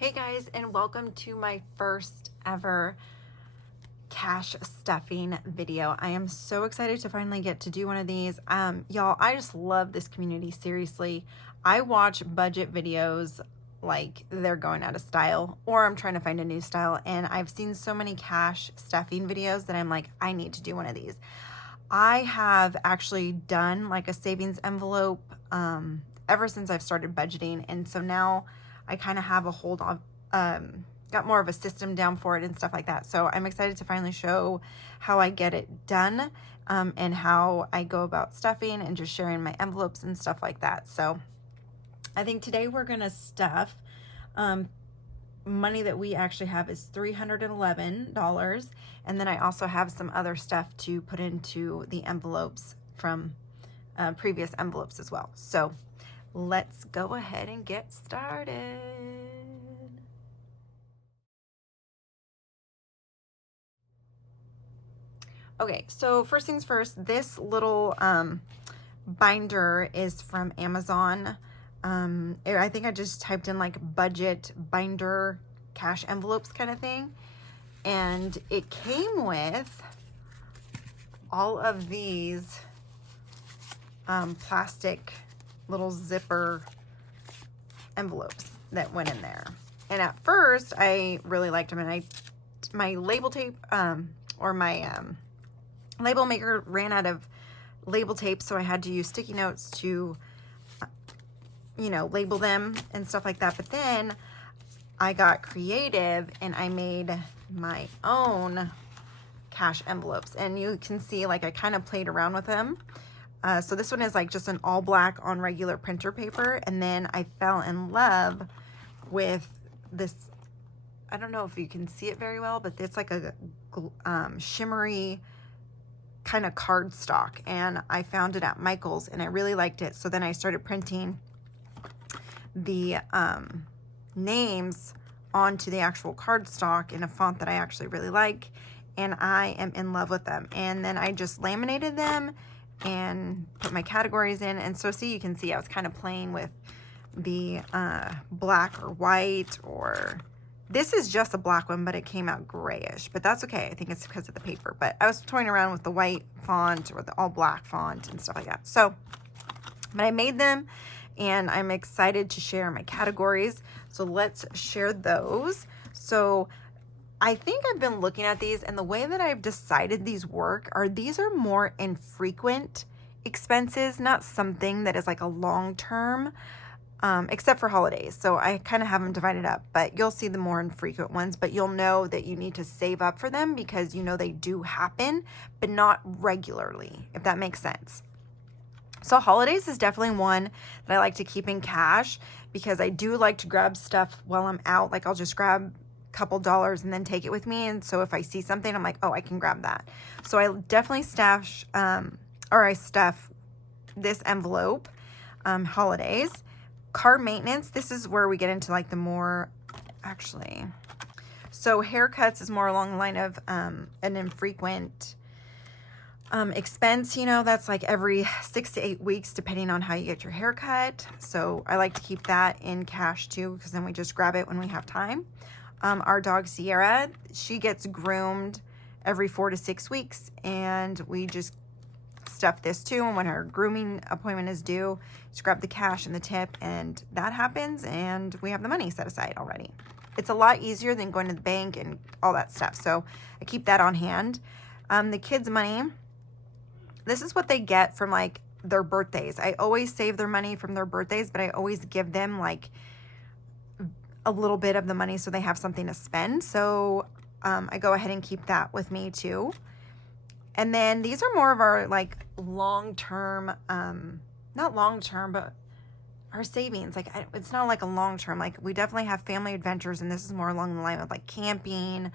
Hey guys, and welcome to my first ever cash stuffing video. I am so excited to finally get to do one of these. Y'all, I just love this community, seriously. I watch budget videos like they're going out of style, or I'm trying to find a new style, and I've seen so many cash stuffing videos that I'm like, I need to do one of these. I have actually done like a savings envelope ever since I've started budgeting, and so now I kind of have a hold on, got more of a system down for it and stuff like that. So I'm excited to finally show how I get it done, and how I go about stuffing and just sharing my envelopes and stuff like that. So I think today we're gonna stuff money that we actually have is $311, and then I also have some other stuff to put into the envelopes from previous envelopes as well. So let's go ahead and get started. Okay, so first things first, this little binder is from Amazon. I think I just typed in like budget binder cash envelopes kind of thing, and it came with all of these plastic little zipper envelopes that went in there. And at first I really liked them, and my label tape or my label maker ran out of label tape, so I had to use sticky notes to label them and stuff like that. But then I got creative and I made my own cash envelopes, and you can see like I kind of played around with them. So this one is like just an all black on regular printer paper, and then I fell in love with this. I don't know if you can see it very well, but it's like a shimmery kind of cardstock, and I found it at Michael's and I really liked it. So then I started printing the names onto the actual cardstock in a font that I actually really like, and I am in love with them. And then I just laminated them and put my categories in. And so see, you can see I was kind of playing with the black or white, or this is just a black one, but it came out grayish, but that's okay. I think it's because of the paper, but I was toying around with the white font or the all black font and stuff like that. So, but I made them, and I'm excited to share my categories. So let's share those. So I think I've been looking at these, and the way that I've decided these work are these are more infrequent expenses, not something that is like a long-term, except for holidays. So I kind of have them divided up, but you'll see the more infrequent ones, but you'll know that you need to save up for them because you know they do happen, but not regularly, if that makes sense. So holidays is definitely one that I like to keep in cash because I do like to grab stuff while I'm out. Like I'll just grab a couple dollars and then take it with me. And so if I see something, I'm like, oh, I can grab that. So I definitely stash, I stuff this envelope, holidays. Car maintenance, this is where we get into like the more, actually. So haircuts is more along the line of an infrequent expense, that's like every 6 to 8 weeks, depending on how you get your hair cut. So I like to keep that in cash too, because then we just grab it when we have time. Our dog Sierra, she gets groomed every 4 to 6 weeks, and we just stuff this too. And when her grooming appointment is due, just grab the cash and the tip, and that happens, and we have the money set aside already. It's a lot easier than going to the bank and all that stuff. So I keep that on hand. The kids' money, this is what they get from like their birthdays. I always save their money from their birthdays, but I always give them like a little bit of the money so they have something to spend. So I go ahead and keep that with me too. And then these are more of our like long-term, not long-term, but our savings. Like it's not like a long-term, like we definitely have family adventures, and this is more along the line of like camping,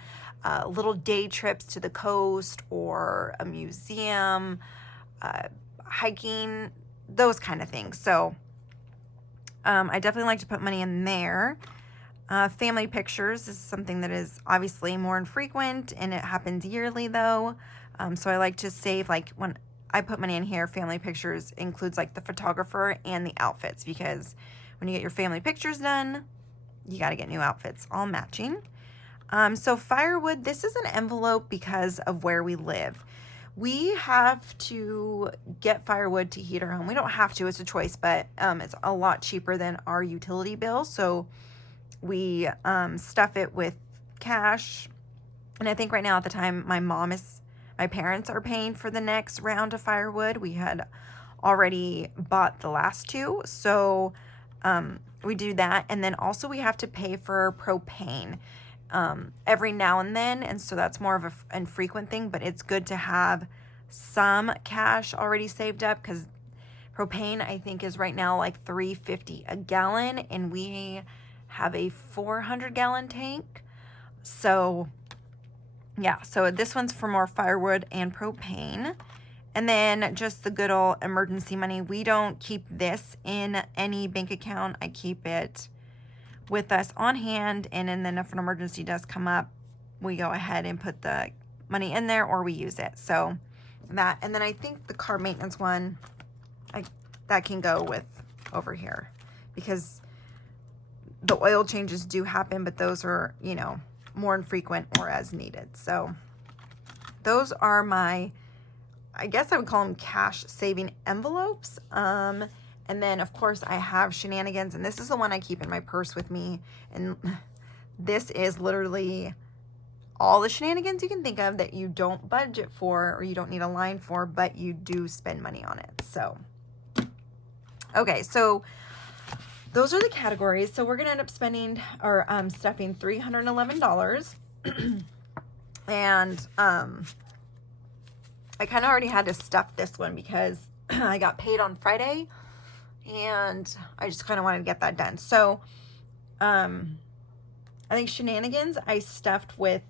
little day trips to the coast or a museum, hiking, those kind of things. So I definitely like to put money in there. Family pictures is something that is obviously more infrequent, and it happens yearly though. So I like to save, like when I put money in here, family pictures includes like the photographer and the outfits, because when you get your family pictures done, you got to get new outfits, all matching. So firewood, this is an envelope because of where we live. We have to get firewood to heat our home. We don't have to, it's a choice, but it's a lot cheaper than our utility bill. So we stuff it with cash. And I think right now at the time, my parents are paying for the next round of firewood. We had already bought the last two. So we do that. And then also we have to pay for propane every now and then. And so that's more of an infrequent thing, but it's good to have some cash already saved up because propane, I think, is right now like $3.50 a gallon, and we have a 400-gallon tank. So yeah, so this one's for more firewood and propane. And then just the good old emergency money. We don't keep this in any bank account. I keep it with us on hand, and then if an emergency does come up, we go ahead and put the money in there, or we use it. So that, and then I think the car maintenance one, that can go with over here, because the oil changes do happen, but those are, you know, more infrequent or as needed. So those are my, I guess I would call them cash saving envelopes. And then of course I have Shenanigans, and this is the one I keep in my purse with me. And this is literally all the shenanigans you can think of that you don't budget for, or you don't need a line for, but you do spend money on it. So, okay, so those are the categories. So we're gonna end up spending or stuffing $311. And I kind of already had to stuff this one because I got paid on Friday, and I just kind of wanted to get that done. So I think Shenanigans I stuffed with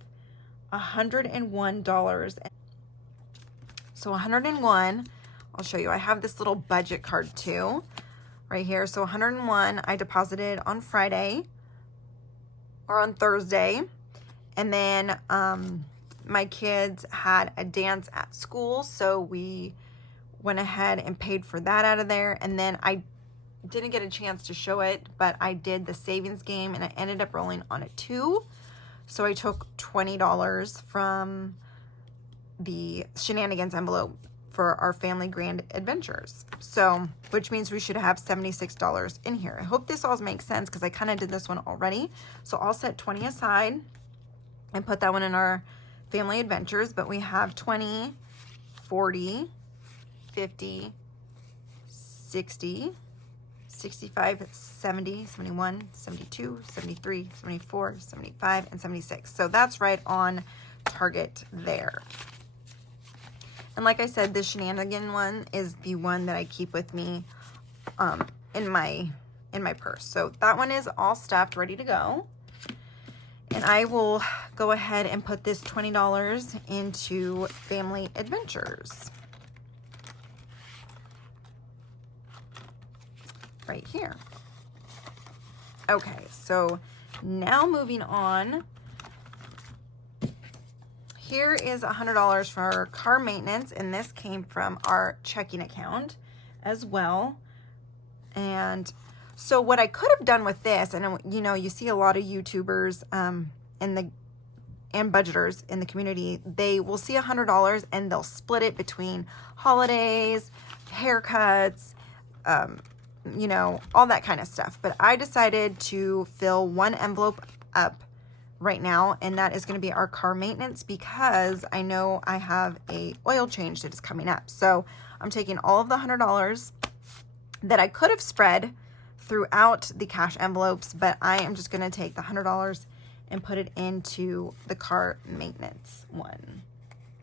$101. So 101, I'll show you. I have this little budget card too right here. So 101 I deposited on Friday or on Thursday. And then my kids had a dance at school, so we went ahead and paid for that out of there. And then I didn't get a chance to show it, but I did the savings game, and I ended up rolling on a 2. So I took $20 from the Shenanigans envelope for our family grand adventures. So, which means we should have $76 in here. I hope this all makes sense because I kind of did this one already. So I'll set 20 aside and put that one in our family adventures, but we have 20, 40, 50, 60, 65, 70, 71, 72, 73, 74, 75, and 76. So that's right on target there. And like I said, the Shenanigan one is the one that I keep with me in my purse. So that one is all stuffed, ready to go. And I will go ahead and put this $20 into family adventures. Right here. Okay, so now moving on. Here is $100 for car maintenance, and this came from our checking account as well. And so what I could have done with this, and you know, you see a lot of YouTubers and budgeters in the community, they will see $100 and they'll split it between holidays, haircuts, you know, all that kind of stuff. But I decided to fill one envelope up right now, and that is going to be our car maintenance, because I know I have a oil change that is coming up. So I'm taking all of the $100 that I could have spread throughout the cash envelopes, but I am just going to take the $100 and put it into the car maintenance one,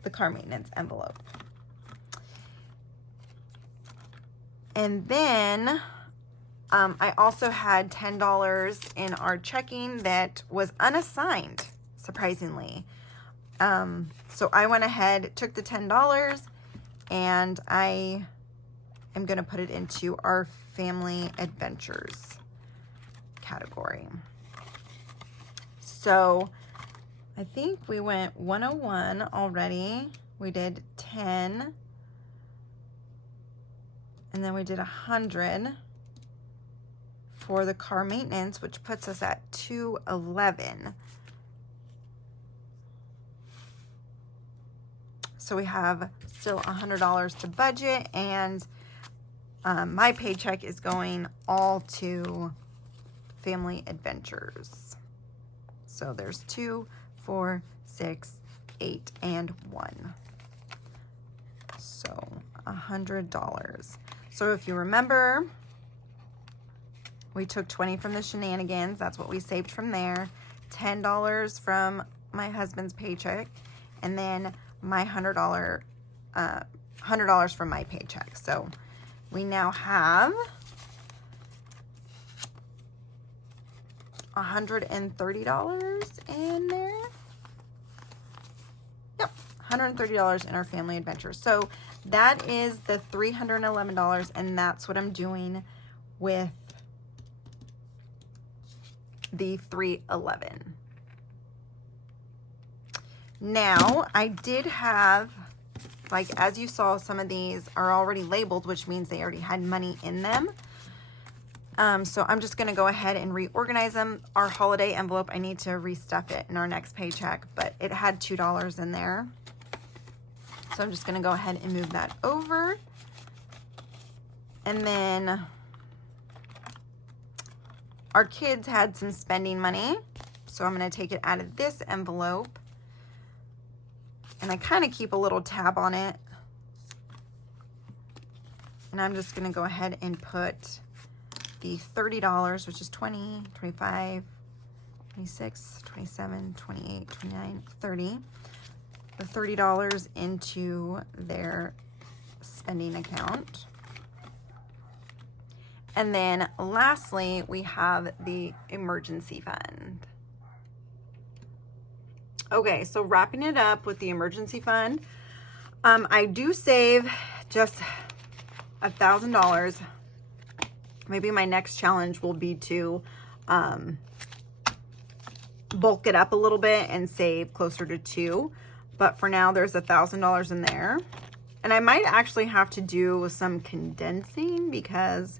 the car maintenance envelope. And then I also had $10 in our checking that was unassigned, surprisingly. So I went ahead, took the $10, and I am going to put it into our family adventures category. So I think we went 101 already. We did 10. And then we did 100, for the car maintenance, which puts us at $211. So we have still $100 to budget, and my paycheck is going all to Family Adventures. So there's 2, 4, 6, 8, and 1. So $100. So if you remember, we took 20 from the shenanigans. That's what we saved from there. $10 from my husband's paycheck, and then my $100 from my paycheck. So we now have $130 in there. Yep, $130 in our Family Adventures. So that is the $311, and that's what I'm doing with the $311. Now, I did have, like, as you saw, some of these are already labeled, which means they already had money in them. So I'm just going to go ahead and reorganize them. Our holiday envelope, I need to restuff it in our next paycheck, but it had $2 in there. So I'm just going to go ahead and move that over. And then our kids had some spending money, so I'm going to take it out of this envelope. And I kind of keep a little tab on it. And I'm just going to go ahead and put the $30, which is 20, 25, 26, 27, 28, 29, 30. The $30 into their spending account. And then lastly, we have the emergency fund. Okay, so wrapping it up with the emergency fund, I do save just $1,000. Maybe my next challenge will be to bulk it up a little bit and save closer to $2,000. But for now, there's $1,000 in there. And I might actually have to do some condensing because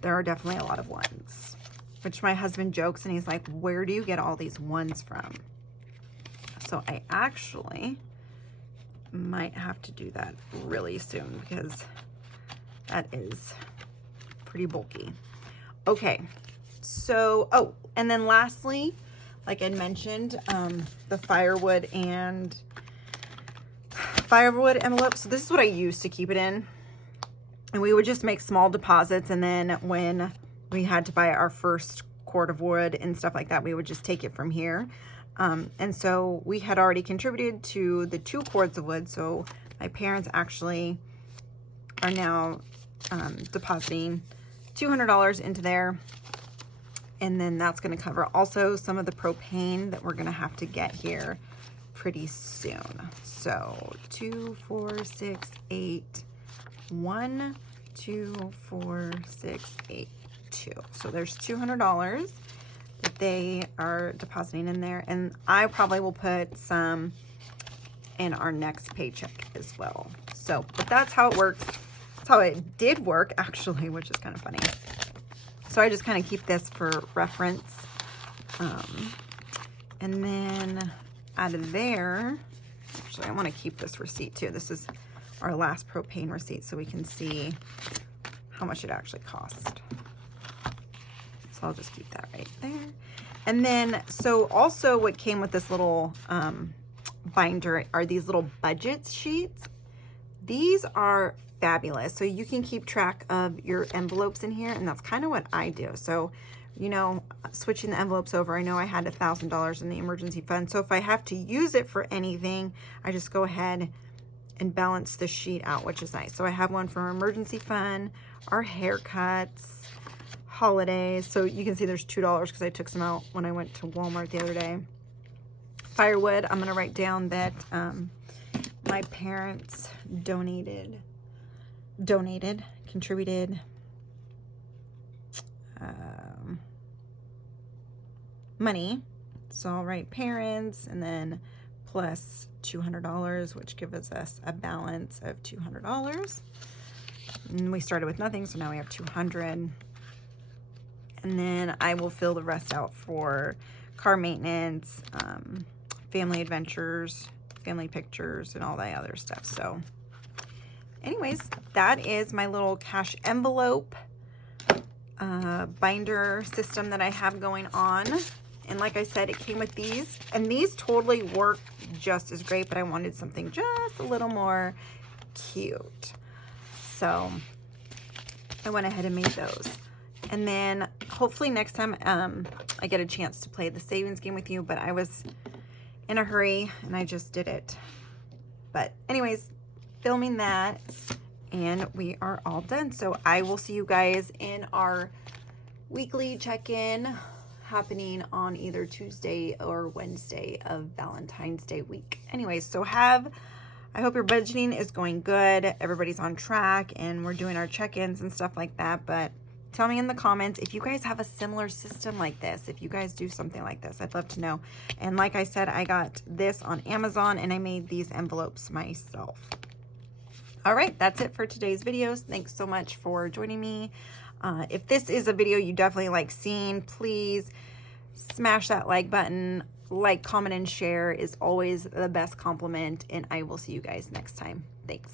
there are definitely a lot of ones. Which my husband jokes and he's like, where do you get all these ones from? So I actually might have to do that really soon because that is pretty bulky. Okay, so, oh, and then lastly, like I mentioned, the firewood envelope. So this is what I used to keep it in. And we would just make small deposits, and then when we had to buy our first cord of wood and stuff like that, we would just take it from here. And so we had already contributed to the 2 cords of wood. So my parents actually are now depositing $200 into there. And then that's going to cover also some of the propane that we're going to have to get here pretty soon. So 2, 4, 6, 8, 1, 2, 4, 6, 8, 2. So there's $200 that they are depositing in there, and I probably will put some in our next paycheck as well. So, but that's how it works. That's how it did work actually, which is kind of funny. So I just kind of keep this for reference. And then out of there, actually I want to keep this receipt too. This is our last propane receipt so we can see how much it actually cost. So I'll just keep that right there. And then, so also what came with this little binder are these little budget sheets. These are fabulous. So you can keep track of your envelopes in here, and that's kind of what I do. So, you know, switching the envelopes over, I know I had $1,000 in the emergency fund. So if I have to use it for anything, I just go ahead and balance the sheet out, which is nice. So I have one for our emergency fund, our haircuts, holidays. So you can see there's $2 because I took some out when I went to Walmart the other day. Firewood, I'm going to write down that my parents contributed money. So I'll write parents and then plus $200, which gives us a balance of $200. And we started with nothing, so now we have $200. And then I will fill the rest out for car maintenance, family adventures, family pictures, and all that other stuff. So anyways, that is my little cash envelope binder system that I have going on. And like I said, it came with these, and these totally work just as great, but I wanted something just a little more cute. So I went ahead and made those. And then hopefully next time I get a chance to play the savings game with you, but I was in a hurry and I just did it. But anyways, filming that, and we are all done. So I will see you guys in our weekly check-in happening on either Tuesday or Wednesday of Valentine's Day week. Anyways, so I hope your budgeting is going good. Everybody's on track and we're doing our check-ins and stuff like that. But tell me in the comments if you guys have a similar system like this, if you guys do something like this. I'd love to know. And like I said, I got this on Amazon and I made these envelopes myself. All right, that's it for today's videos. Thanks so much for joining me. If this is a video you definitely like seeing, please smash that like button. Like, comment, and share is always the best compliment, and I will see you guys next time. Thanks.